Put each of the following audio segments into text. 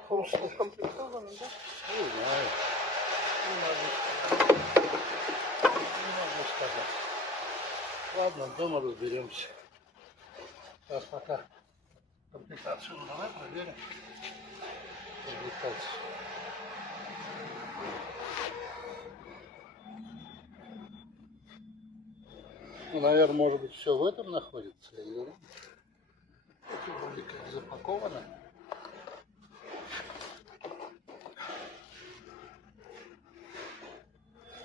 плохо укомплектовано, да? Не знаю. Не могу сказать. Ладно, дома разберемся. Сейчас пока комплектацию давай проверим. Комплектацию. Ну, наверное, может быть, все в этом находится. Или эти вроде как запакованы.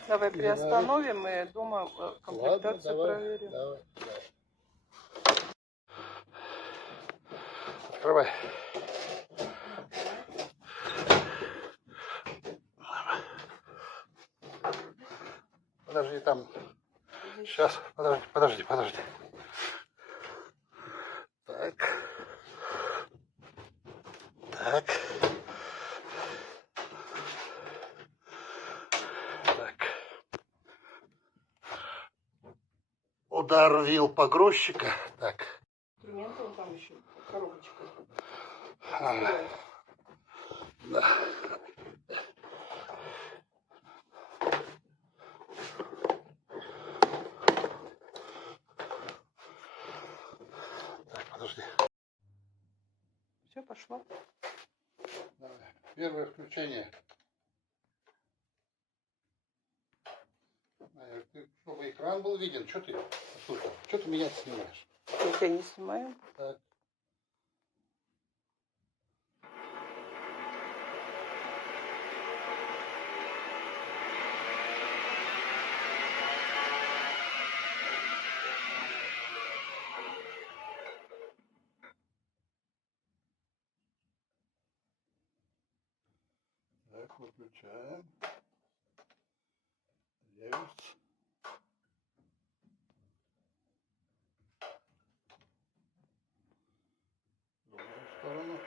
Давай приостановим и дома комплектацию проверим. Давай. Открывай. Подожди, там. Сейчас, подожди. Так. Удар вил погрузчика. Так. Инструменты вон там еще, коробочка. Да. Так, подожди. Все, пошло. Давай. Первое включение. Чтобы экран был виден, что ты? Слушай, что ты меня снимаешь? Я тебя не снимаю. Так. Так, выключаем. Реверс. В другую сторону.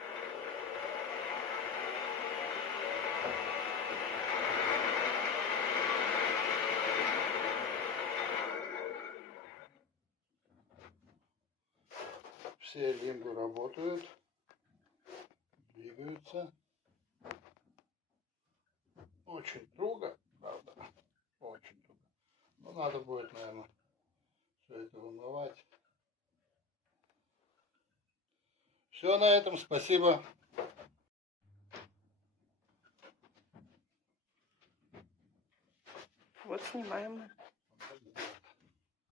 Все лимбы работают, двигаются. Очень туго, правда, очень туго. Но надо будет, наверное, все это вымывать. Все на этом, спасибо. Вот снимаем мы.